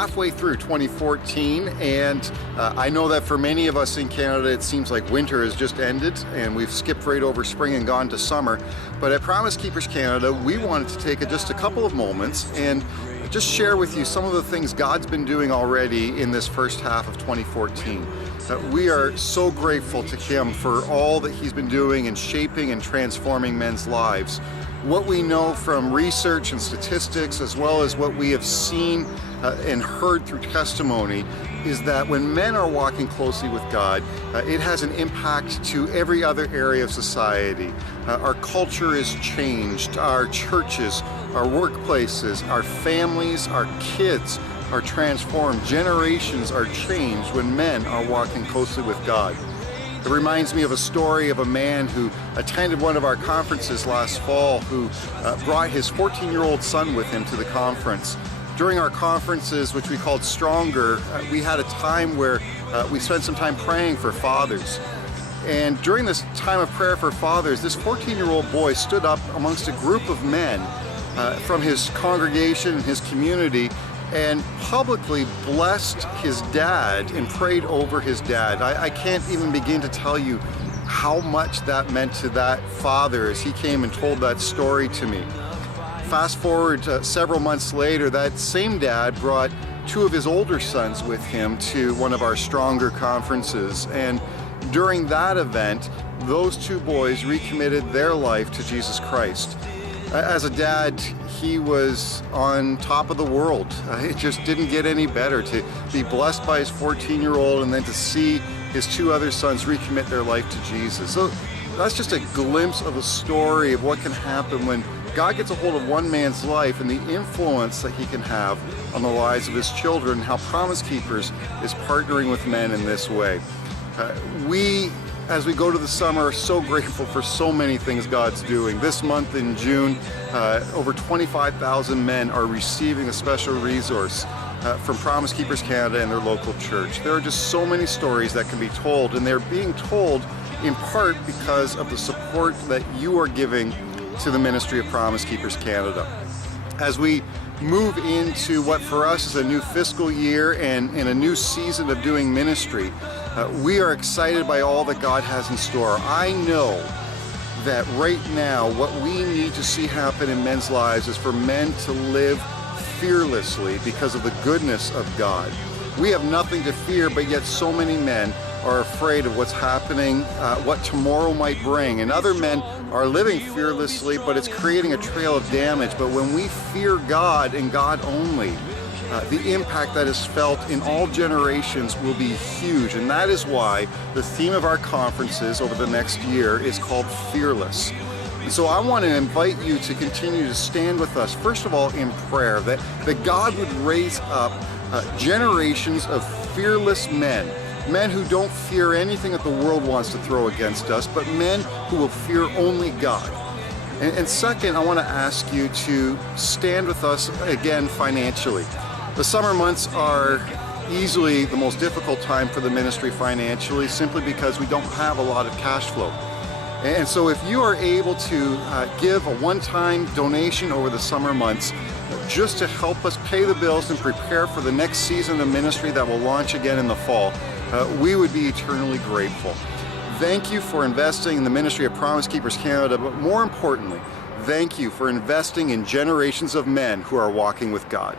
halfway through 2014, and I know that for many of us in Canada, it seems like winter has just ended and we've skipped right over spring and gone to summer. But at Promise Keepers Canada, we wanted to take just a couple of moments and just share with you some of the things God's been doing already in this first half of 2014. We are so grateful to Him for all that He's been doing in shaping and transforming men's lives. What we know from research and statistics, as well as what we have seen and heard through testimony, is that when men are walking closely with God, it has an impact to every other area of society. Our culture is changed, our churches, our workplaces, our families, our kids are transformed. Generations are changed when men are walking closely with God. It reminds me of a story of a man who attended one of our conferences last fall who brought his 14-year-old son with him to the conference. During our conferences, which we called Stronger, we had a time where we spent some time praying for fathers. And during this time of prayer for fathers, this 14-year-old boy stood up amongst a group of men from his congregation and his community and publicly blessed his dad and prayed over his dad. I can't even begin to tell you how much that meant to that father as he came and told that story to me. Fast forward several months later, that same dad brought two of his older sons with him to one of our Stronger conferences. And during that event, those two boys recommitted their life to Jesus Christ. As a dad, he was on top of the world. It just didn't get any better to be blessed by his 14-year-old and then to see his two other sons recommit their life to Jesus. So that's just a glimpse of a story of what can happen when God gets a hold of one man's life and the influence that he can have on the lives of his children, how Promise Keepers is partnering with men in this way. As we go to the summer, are so grateful for so many things God's doing. This month in June, over 25,000 men are receiving a special resource from Promise Keepers Canada and their local church. There are just so many stories that can be told, and they're being told in part because of the support that you are giving to the ministry of Promise Keepers Canada. As we move into what for us is a new fiscal year and a new season of doing ministry, we are excited by all that God has in store. I know that right now what we need to see happen in men's lives is for men to live fearlessly because of the goodness of God. We have nothing to fear, but yet so many men are afraid of what's happening, what tomorrow might bring. And other men are living fearlessly, but it's creating a trail of damage. But when we fear God and God only, the impact that is felt in all generations will be huge. And that is why the theme of our conferences over the next year is called Fearless. And so I want to invite you to continue to stand with us, first of all in prayer, that God would raise up generations of fearless men. Men who don't fear anything that the world wants to throw against us, but men who will fear only God. And second, I want to ask you to stand with us again financially. The summer months are easily the most difficult time for the ministry financially, simply because we don't have a lot of cash flow. And so if you are able to give a one-time donation over the summer months, just to help us pay the bills and prepare for the next season of ministry that will launch again in the fall, we would be eternally grateful. Thank you for investing in the ministry of Promise Keepers Canada, but more importantly, thank you for investing in generations of men who are walking with God.